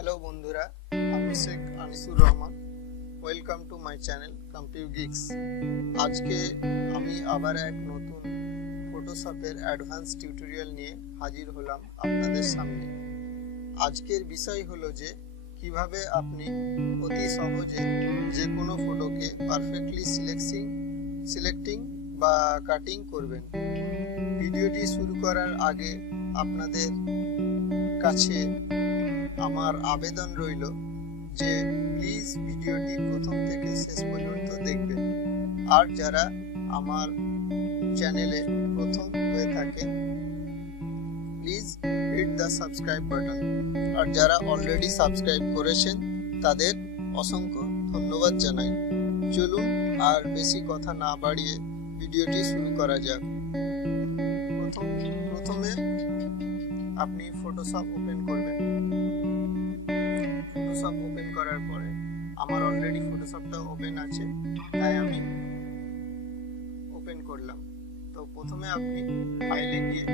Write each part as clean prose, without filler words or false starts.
Hello বন্ধুরা, আমি Sheikh Anisur Rahman. Welcome to my channel Compu Geeks. আজকে আমি আবার এক নতুন ফটোশপের অ্যাডভান্স টিউটোরিয়াল নিয়ে হাজির হলাম আপনাদের সামনে। আজকের বিষয় হলো যে কিভাবে আপনি অতি সহজে যে কোনো ফটোকে পারফেক্টলি সিলেক্টিং বা কাটিং করবেন। ভিডিওটি শুরু করার আগে আপনাদের কাছে আমার আবেদন রইল যে প্লিজ ভিডিওটি প্রথম থেকে শেষ পর্যন্ত দেখবেন। আর যারা আমার চ্যানেলে প্রথম হয়ে থাকেন please hit the subscribe button. আর যারা অলরেডি সাবস্ক্রাইব করেছেন তাদের অসংখ্য ধন্যবাদ জানাই। চলুন আর বেশি কথা না বাড়িয়ে ভিডিওটি শুরু করা যাক। প্রথমে আপনি ফটোশপ ওপেন করবেন। ফটোশপ ওপেন করার পরে আমার অলরেডি ফটোশপটা ওপেন আছে, তাই আমি ওপেন করলাম। তো প্রথমে আপনি ফাইলে গিয়ে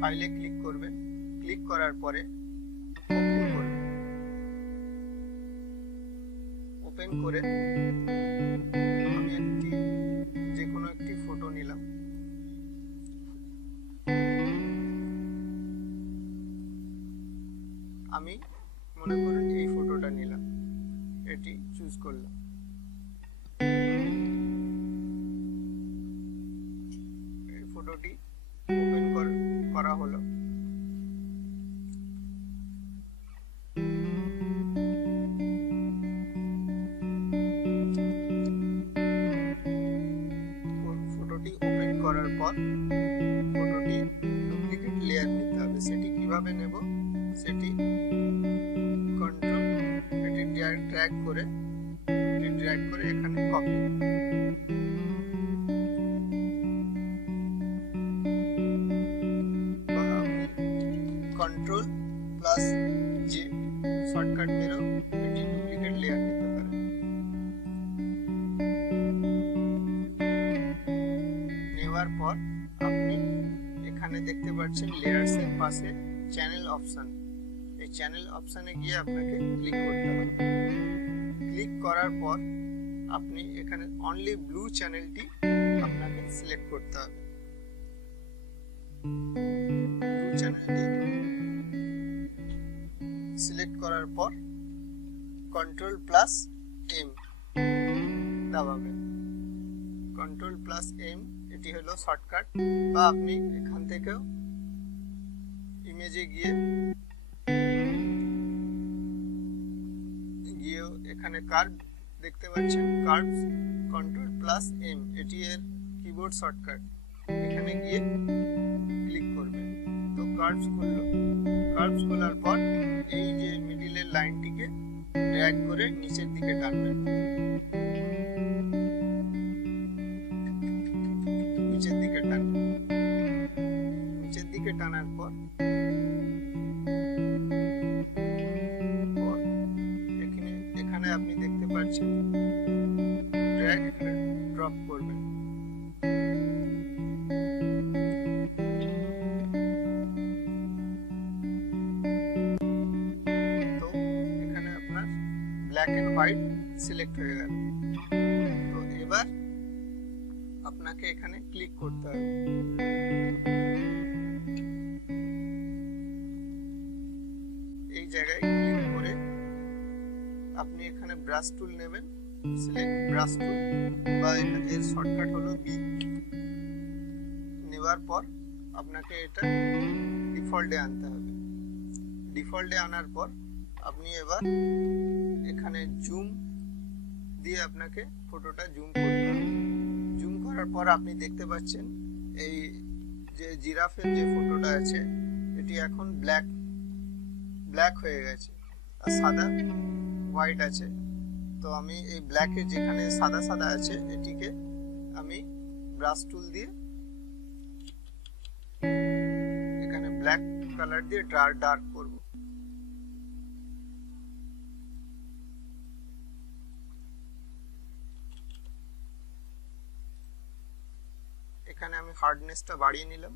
ফাইলে ক্লিক করবেন। ক্লিক করার পরে ওপেন করবেন। ওপেন করে আমি যে কোনো একটি ফটো নিলাম। আমি মনে করুন এই ফটোটা নিলাম, এটি চুজ করলাম। এই ফটোটি ওপেন করা হলো। ফটোটি ওপেন করার পর ফটোটি ডুপ্লিকেট লেয়ার নিতে হবে। সেটি কিভাবে নেব সেটি কন্ট্রোল এটি ড্র্যাগ করে এখানে কপি। কন্ট্রোল প্লাস যে শর্টকাট মেরেও এটি ডুপ্লিকেট লেয়ার নিতে পারে। নেওয়ার পর আপনি এখানে দেখতে পাচ্ছেন লেয়ারসের পাশে চ্যানেল অপশন। এই চ্যানেল অপশনে গিয়ে আপনাকে ক্লিক করতে হবে। ক্লিক করার পর আপনি এখানে অনলি ব্লু চ্যানেলটি আপনাকে সিলেক্ট করতে হবে। ব্লু চ্যানেলটি সিলেক্ট করার পর কন্ট্রোল প্লাস এম দাবাবেন। কন্ট্রোল প্লাস এম এটি হলো শর্টকাট, বা আপনি এখান থেকেও ইমেজে গিয়েও এখানে কার্ভ দেখতে পাচ্ছেন, কার্ভ কন্ট্রোল প্লাস এম এটি এর কিবোর্ড শর্টকাট। এখানে গিয়ে ক্লিক করবেন। তো কার্ভস খুললো। কার্ভস খোলার পর এই যে মিডিলের লাইনটিকে ড্র্যাগ করে নিচের দিকে টানবেন। নিচের দিকে টানার পর এখানে আপনি দেখতে পাচ্ছেন ড্র্যাগ ড্রপ করবেন। তো এখানে আপনার ব্ল্যাক এন্ড হোয়াইট সিলেক্ট হয়ে গেল। তো এবার আপনাকে এখানে ক্লিক করতে হবে। এই জায়গায় ক্লিক করে আপনি এখানে ব্রাশ টুল নেবেন। সিলেক্ট ব্রাশ টুল, বা এর শর্টকাট হলো বি। নেওয়ার পর আপনাকে এটা ডিফল্টে আনতে হবে। ডিফল্টে আনার পর আপনি এবার এখানে জুম দিয়ে আপনাকে ফটোটা জুম করতে হবে। জুম করার পর আপনি দেখতে পাচ্ছেন এই যে জিরাফের যে ফটোটা আছে এটি এখন ব্ল্যাক হয়ে গেছে আর সাদা হোয়াইট আছে। তো আমি এই ব্ল্যাকে যেখানে সাদা সাদা আছে এটিকে আমি ব্রাশ টুল দিয়ে এখানে ব্ল্যাক কালার দিয়ে ডার্ক করব। এখানে আমি হার্ডনেসটা বাড়িয়ে নিলাম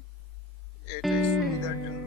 এটাই সুবিধার জন্য।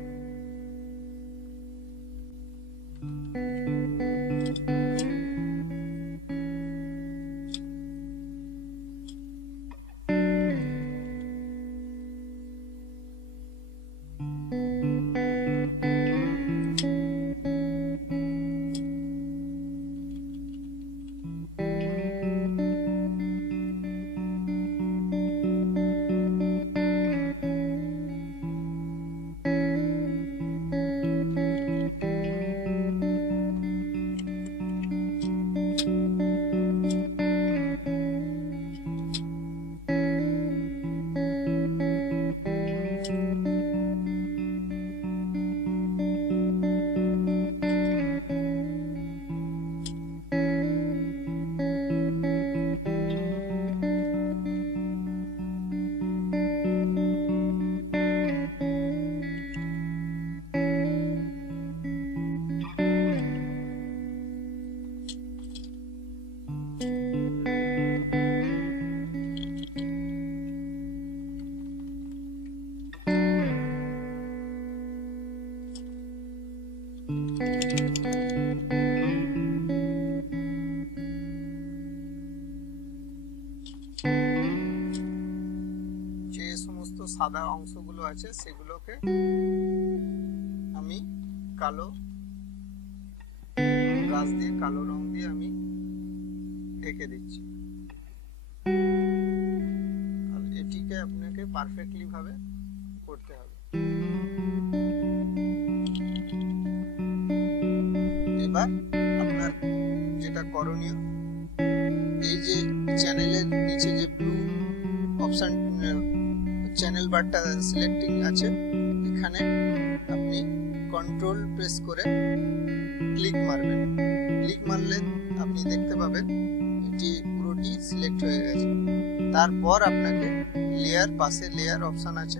সাদা অংশগুলো আছে সেগুলোকে আমি কালো গাছ দিয়ে কালো রং দিয়ে আমি ঢেকে দিচ্ছি। আর এটিকে আপনাকে পারফেক্টলি ভাবে করতে হবে। এবার আপনার যেটা করণীয়, এই যে চ্যানেলের নিচে যে ব্লু অপশন চ্যানেল বারটা সিলেক্টিং আছে, এখানে আপনি কন্ট্রোল প্রেস করে ক্লিক মারবেন। ক্লিক মারলে আপনি দেখতে পাবেন এটি পুরোটি সিলেক্ট হয়ে গেছে। তারপর আপনাকে লেয়ার, পাশে লেয়ার অপশন আছে,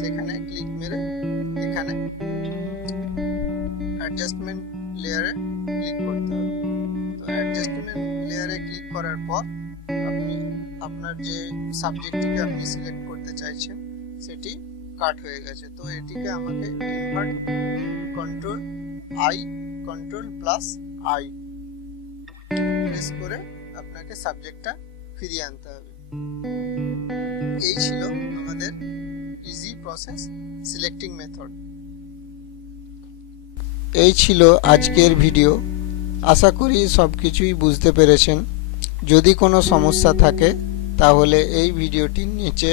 সেখানে ক্লিক মেরে এখানে অ্যাডজাস্টমেন্ট লেয়ারে ক্লিক করতে হবে। তো অ্যাডজাস্টমেন্ট লেয়ারে ক্লিক করার পর আপনি আপনার যে সাবজেক্টটিকে আপনি সিলেক্ট করতে চাইছেন সেটি কাট হয়ে গেছে। তো এটিকে আমাকে invert control plus I press করে আপনাকে সাবজেক্টটা ফিরিয়ে আনতে হবে। এই ছিল আমাদের ইজি প্রসেস সিলেক্টিং মেথড। এই ছিল আজকের ভিডিও। আশা করি সবকিছুই বুঝতে পেরেছেন। যদি কোনো সমস্যা থাকে তাহলে এই ভিডিওটির নিচে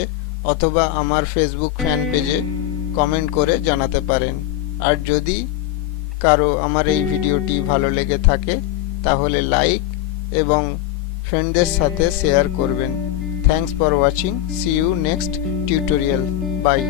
অথবা আমার ফেসবুক ফ্যান পেজে কমেন্ট করে জানাতে পারেন। আর যদি কারো আমার এই ভিডিওটি ভালো লেগে থাকে তাহলে লাইক এবং ফ্রেন্ডদের সাথে শেয়ার করবেন। Thanks for watching. See you next tutorial. By.